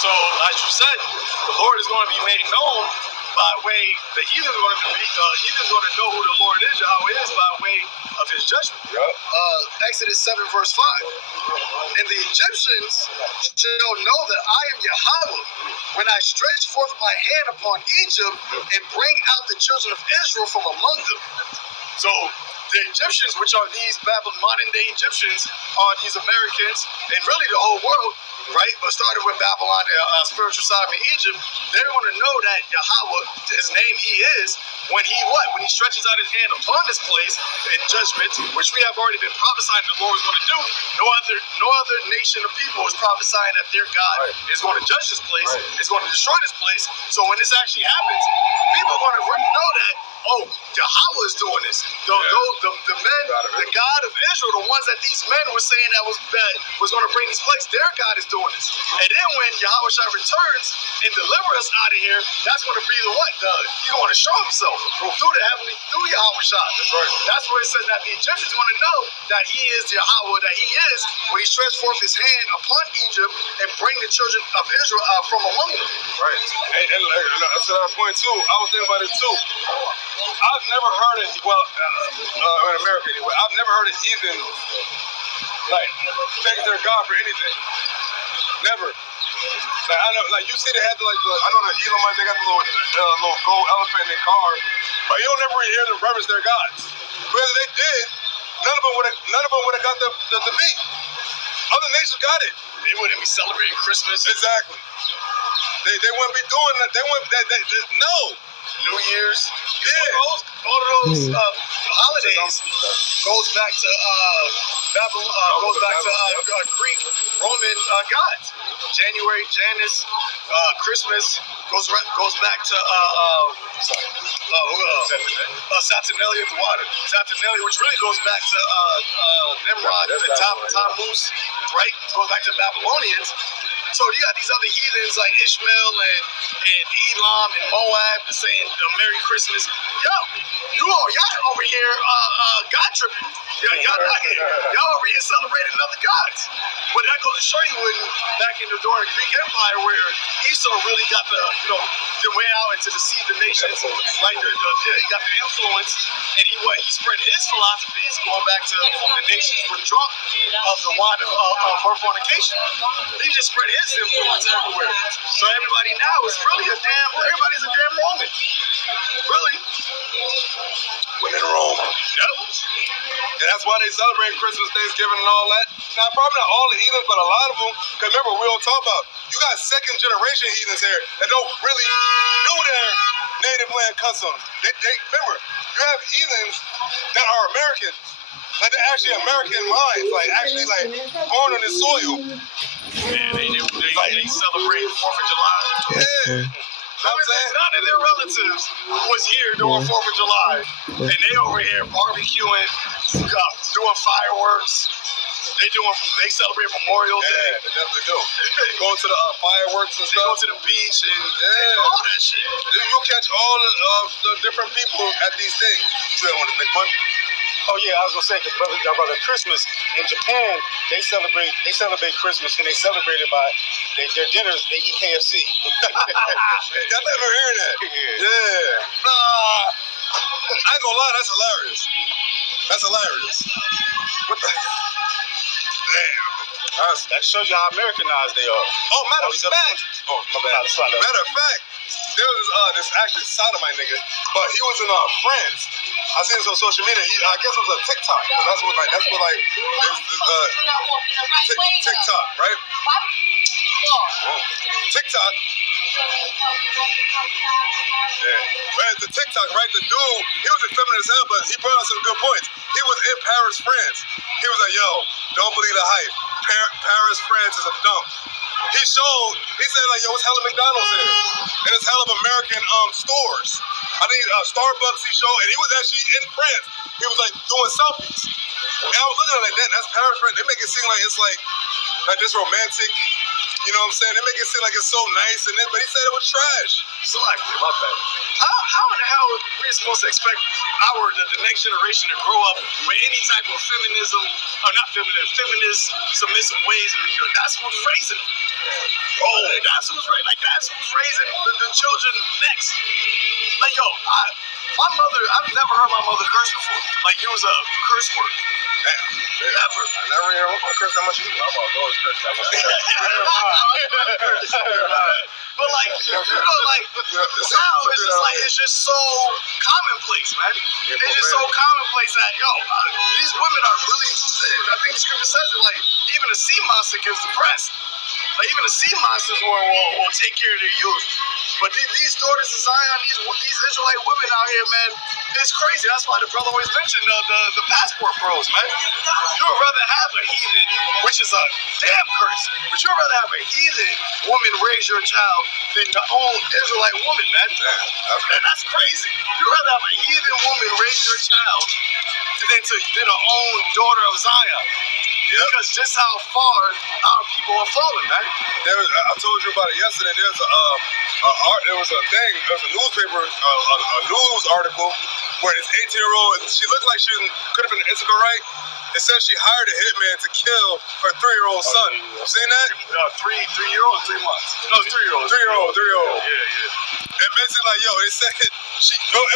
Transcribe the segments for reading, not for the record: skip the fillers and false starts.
So, as you said, the Lord is going to be made known by way, the heathen is going to know who the Lord is, Yahweh is, by way of his judgment. Yep. Exodus 7 verse 5. And the Egyptians shall know that I am Yahweh when I stretch forth my hand upon Egypt and bring out the children of Israel from among them. So, the Egyptians, which are these modern day Egyptians, are these Americans, and really the whole world, right? But started with Babylon, spiritual Sodom and Egypt. They're going to know that Yahweh, his name, he is, when he what? When he stretches out his hand upon this place in judgment, which we have already been prophesying the Lord is going to do. No other nation of people is prophesying that their God is going to judge this place, is going to destroy this place. So when this actually happens, people are going to know that, oh, Yahweh is doing this. The men, the God of Israel, the ones that these men were saying that was going to bring this place, their God is doing this. And then when Yahweh Shai returns and deliver us out of here, that's going to be the what? He's going to show himself through Yahweh Shai. That's where it says that the Egyptians going to know that he is Yahweh, that he is when he stretched forth his hand upon Egypt and bring the children of Israel from among them. Right. And to that point too, I was thinking about it too. I've never heard it, in America anyway, I've never heard a heathen, like, thank their God for anything. Never. Like, I know, like, you see they have, I know the Edomites, they got the little gold elephant in their car, but you don't ever hear them reverence their gods. Whether they did, none of them would have got the beat. Other nations got it. They wouldn't be celebrating Christmas. Exactly. They wouldn't be doing that. No. New Year's. Yeah. All of those holidays goes back to Babylon, goes back to Greek, Roman gods. January, Janus, Christmas goes back to Saturnalia, the water. Saturnalia, which really goes back to Nimrod and Tammuz, right? Goes back to Babylonians. So you got these other heathens like Ishmael and Elam and Moab saying Merry Christmas. Y'all over here God tripping. Y'all not here. Y'all over here celebrating other gods. But that goes to show you when back in the during the Greek Empire where Esau really got the way out and to deceive the nations. Like he got the influence and he spread his philosophies going back to the nations were drunk of the wine of her fornication. He just spread his influence everywhere. So everybody now is really everybody's a damn Roman. Really. When in Rome. Yep. And that's why they celebrate Christmas, Thanksgiving, and all that. Now, probably not all the heathens, but a lot of them. Because remember, we don't talk about, you got second generation heathens here that don't really know their native land customs. Remember, you have heathens that are Americans. Like they're actually American minds, born on this soil. Yeah, they celebrate 4th of July. Yeah. None of their relatives was here during 4th of July. And they over here barbecuing, doing fireworks. They celebrate Memorial Day. Yeah, they definitely do. Going to the fireworks and stuff. They go to the beach and all that shit. You'll catch all the different people at these things. You don't want to make money. Oh yeah, I was gonna say because brother, Christmas in Japan they celebrate Christmas and they celebrate it by their dinners they eat KFC. Y'all never heard that? Yeah. I ain't gonna lie, that's hilarious. That's hilarious. What the? Damn. That shows you how Americanized they are. Oh, matter of fact. Oh, my bad. Matter of fact, there was this actor sodomite nigga, but he was in France. I seen this on social media. I guess it was a TikTok. That's what TikTok, right? TikTok. Yeah. But the TikTok, right? The dude, he was effeminate as hell, but he brought out some good points. He was in Paris, France. He was like, yo, don't believe the hype. Paris, France is a dump. He said like, yo, it's hella McDonald's here. And it's hella American stores. I think Starbucks he showed, and he was actually in France. He was like doing selfies. And I was looking at it like, that's Paris, France. They make it seem like it's like this romantic You know what I'm saying? They make it seem like it's so nice, but he said it was trash. Selective, my bad. How in the hell are we supposed to expect the next generation to grow up with any type of feminism, or not feminist, submissive ways? That's who's raising them. Oh, that's who's raising. Like that's who's raising the children next. Like yo, my mother. I've never heard my mother curse before. Like use a curse word. Never. I never hear her curse that much either. I'm always curse that much. But like, like now it's just so commonplace, man. It's just so commonplace that these women are really. I think the scripture says it. Like even a sea monster gives the breast. Like even the sea monsters will take care of their youth. But these daughters of Zion, these Israelite women out here, man, it's crazy. That's why the brother always mentioned the passport bros, man. You would rather have a heathen, which is a damn curse, but you would rather have a heathen woman raise your child than your own Israelite woman, man. And that's crazy. You'd rather have a heathen woman raise your child than her own daughter of Zion. Yep. Because just how far our people are falling, man. I told you about it yesterday. There was a newspaper, a news article where this 18-year-old, she looked like she could have been an Issachar, right? It says she hired a hitman to kill her 3-year-old son. You seen that? 3-year-old, 3 months. No, 3-year-old. 3-year-old. Yeah. And basically, like, yo, they said it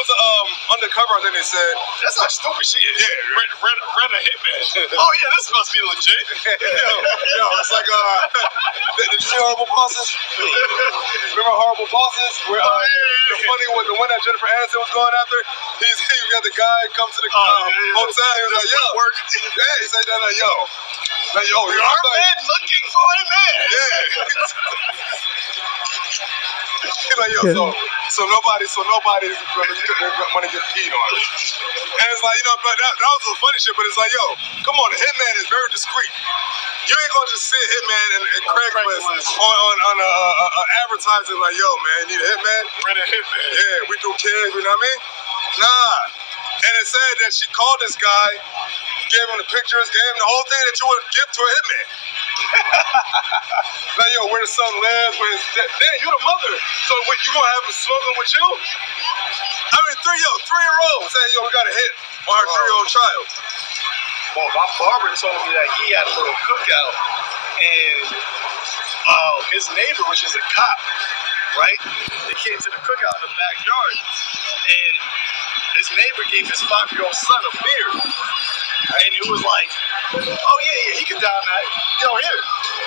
was undercover. I think they said. That's how stupid she is. Yeah, rent a hitman. Oh yeah, this must be legit. yo, it's like did you see Horrible Bosses? Remember Horrible Bosses? Where the one that Jennifer Aniston was going after? He got the guy come to the hotel. He was like, yo, work. Yeah, he said that, like, yo, you're man looking for a man. Yeah. He's like, yo, so nobody's want to get peed on. And it's like, but that was the funny shit, but it's like, yo, come on, the hitman is very discreet. You ain't gonna just see a hitman and Craigslist on advertising like, yo, man, you need a hitman? Rent a hitman. Yeah, we do kids, you know what I mean? Nah. And it said that she called this guy, gave him the pictures, gave him the whole thing that you would give to a hitman. Like, yo, where the son lives, where his dad. Damn, you the mother. So what, you gonna have him smoking with you? I mean, 3-year-old saying, yo, we got a hit on our 3-year-old child. Well, my barber told me that he had a little cookout, and his neighbor, which is a cop, right? They came to the cookout in the backyard, and his neighbor gave his 5-year-old son a beer, and it was like, oh yeah, he could down that. Yo, here,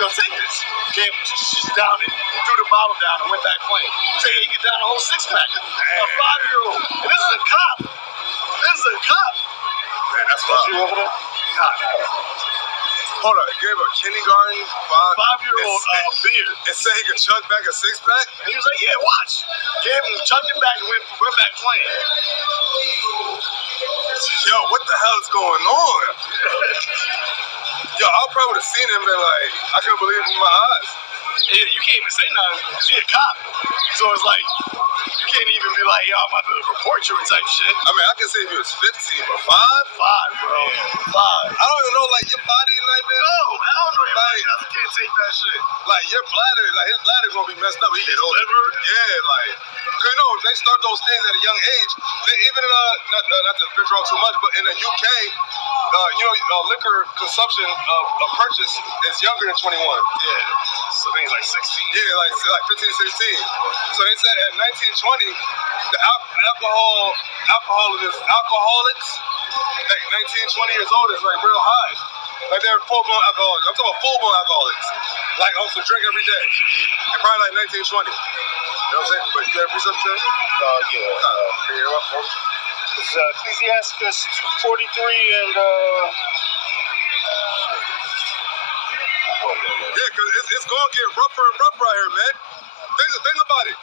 take this. Gave him, just downed it, threw the bottle down, and went back playing. So yeah, he could down a whole 6-pack. A 5-year-old, and this is a cop. Man, that's wild. You over there? God. Hold on, he gave a kindergarten 5-year-old beer. And said he could chug back a 6-pack? And he was like, yeah, watch. Gave him, chugged it back, and went back playing. Yo, what the hell is going on? Yo, I probably would have seen him and been like, I couldn't believe it with my eyes. Yeah, you can't even say nothing because you're a cop. So it's like, you can't even be like, yo, I'm about to report you type shit. I mean, I can say if he was 15, but 5? 5, bro. 5. I don't even know, like, your body, like, man. No, I don't know your body. I can't take that shit. Like, your bladder, like, his bladder's gonna be messed up. He get older. Liver? Yeah, like, cause they start those things at a young age. Even in, not to venture off too much, but in the UK, liquor consumption of purchase is younger than 21. Yeah. So things like 16. Yeah, like 15, 16. So they said at 1920, the alcoholics, like 19, 20 years old is like real high. Like they're full-blown alcoholics. I'm talking about full-blown alcoholics. Like also drink every day. And probably like 19, 20. You know what I'm saying? But you gotta be something? It's Ecclesiastes 43 and yeah, because it's going to get rougher and rougher out here, man. Think about it.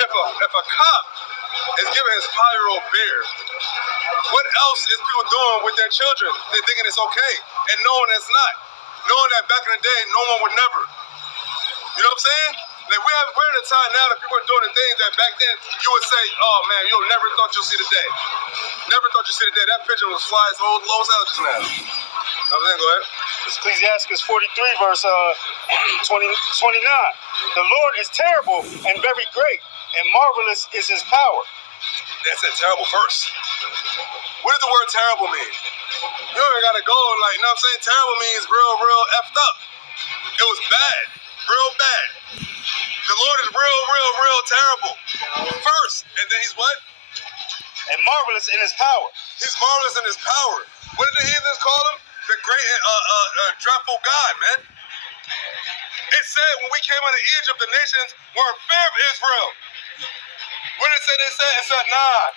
If a cop is giving his 5-year-old beer, what else is people doing with their children? They're thinking it's okay, and knowing it's not. Knowing that back in the day, no one would never. You know what I'm saying? Like we're in a time now that people are doing the things that back then you would say, oh man, you'll never thought you'll see the day. Never thought you'd see the day. That pigeon was flying so low as hell just now. Go ahead. It's Ecclesiastes 43, verse 29. The Lord is terrible and very great, and marvelous is his power. That's a terrible verse. What does the word terrible mean? You ain't gotta go and like, you know what I'm saying? Terrible means real effed up. It was bad, real bad. The Lord is real terrible. First, and then he's what? And marvelous in his power. He's marvelous in his power. What did the heathens call him? The great dreadful God, man. It said when we came out of Egypt, the nations were in fear of Israel. What did it say? It said, nah,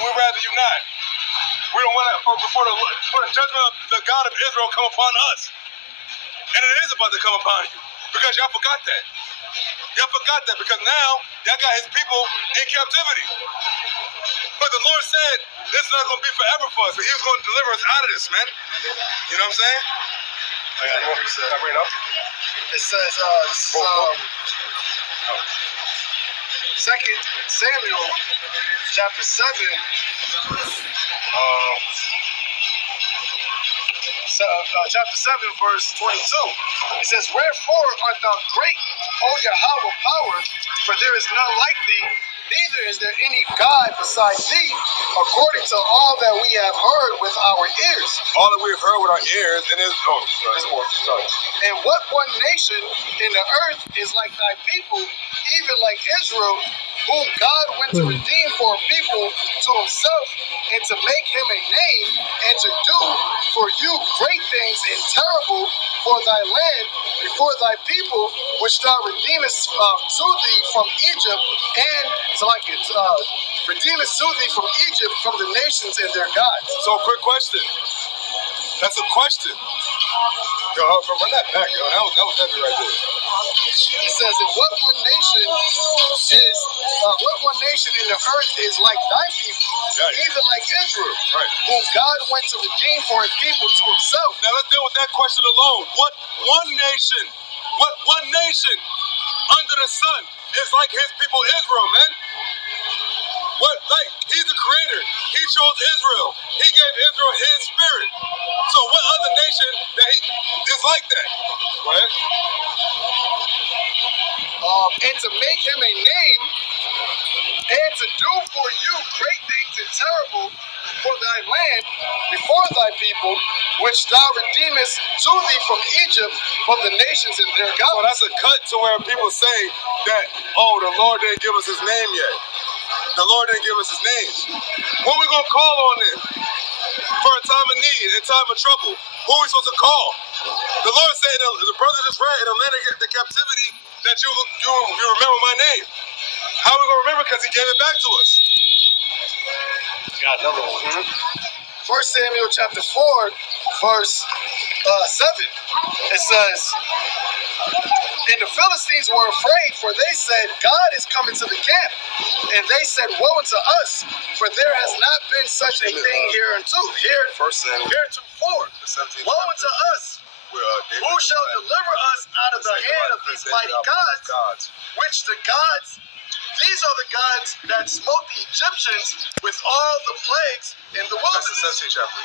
we'd rather you not. We don't want to, for the judgment of the God of Israel come upon us. And it is about to come upon you. Because y'all forgot that. Y'all forgot that because now y'all got his people in captivity. But the Lord said this is not going to be forever for us. But he was going to deliver us out of this, man. You know what I'm saying? It says, 2 Samuel chapter 7. Chapter 7, verse 22. It says, wherefore art thou great, O Yahweh power, for there is none like thee, neither is there any God besides thee, according to all that we have heard with our ears. All that we have heard with our ears, and is sorry. And what one nation in the earth is like thy people, even like Israel, whom God went to redeem for a people to himself, and to make him a name, and to do for you great things and terrible for thy land before thy people, which thou redeemest to thee from Egypt, and redeemest to thee from Egypt, from the nations and their gods. So, quick question. That's a question. Yo, run that back, yo. That was heavy right there. It says, and what one nation in the earth is like thy people, even like Israel, whom God went to redeem for his people to himself. Now let's deal with that question alone. What one nation under the sun is like his people Israel, man? He's the creator. He chose Israel. He gave Israel his spirit. So what other nation that is like that? Right? And to make him a name, and to do for you great things and terrible for thy land before thy people, which thou redeemest to thee from Egypt, from the nations and their gods. So that's a cut to where people say that, oh, the Lord didn't give us his name yet. The Lord didn't give us his name. What are we going to call on him? For a time of need, in time of trouble, who are we supposed to call? The Lord said, the brother just read, in the land of the captivity, that you remember my name. How are we going to remember? Because he gave it back to us. Got another one. 1 Samuel chapter 4, verse 7. It says, and the Philistines were afraid, for they said, God is coming to the camp. And they said, woe unto us, for there has not been such a thing heretofore. Woe unto us, who shall deliver us out of the hand of these mighty gods, which the gods, these are the gods that smote the Egyptians with all the plagues in the wilderness. That's the 17th chapter.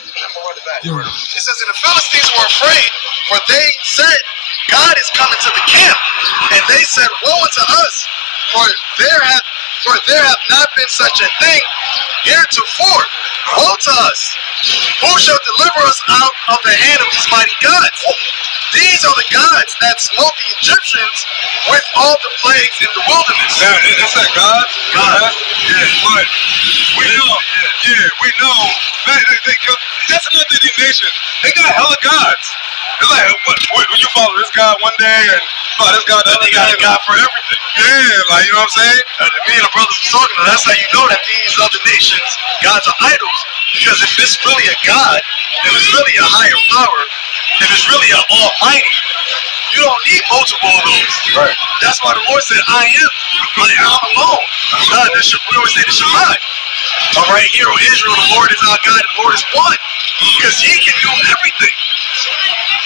It says, and the Philistines were afraid, for they said, God is coming to the camp. And they said, woe unto us, for there hath not been such a thing heretofore. Woe to us, who shall deliver us out of the hand of these mighty gods? These are the gods that smote the Egyptians with all the plagues in the wilderness. Yeah, is that God? God. Yeah, but we know. Yeah, we know. That's another thing, these nations. They got hella gods. It's like, what you follow this God one day and follow this God the other day? They got a God for everything. Yeah, like, you know what I'm saying? Me and the brothers were talking about, that's how you know that these other nations, gods are idols. Because if it's really a God, if it's really a higher power, if it's really an almighty, you don't need multiple of those. Right. That's why the Lord said, I'm alone. God, we always say the Shabbat. All right, hear, O Israel, the Lord is our God, and the Lord is one. Because he can do everything.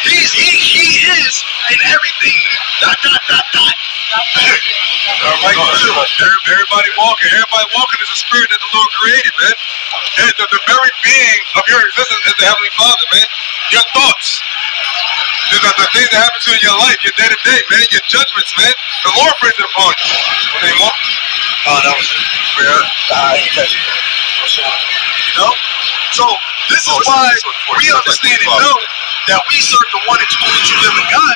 He is in everything. ... Everybody walking is a spirit that the Lord created, man. And the very being of your existence is the Heavenly Father, man. Your thoughts, the things that happen to you in your life, your day to day, man, your judgments, man. The Lord brings it upon you. Any more? Oh, that was it. Yeah. I ain't catching it. You know? So this is why we understand and know that we serve the one and only true living God,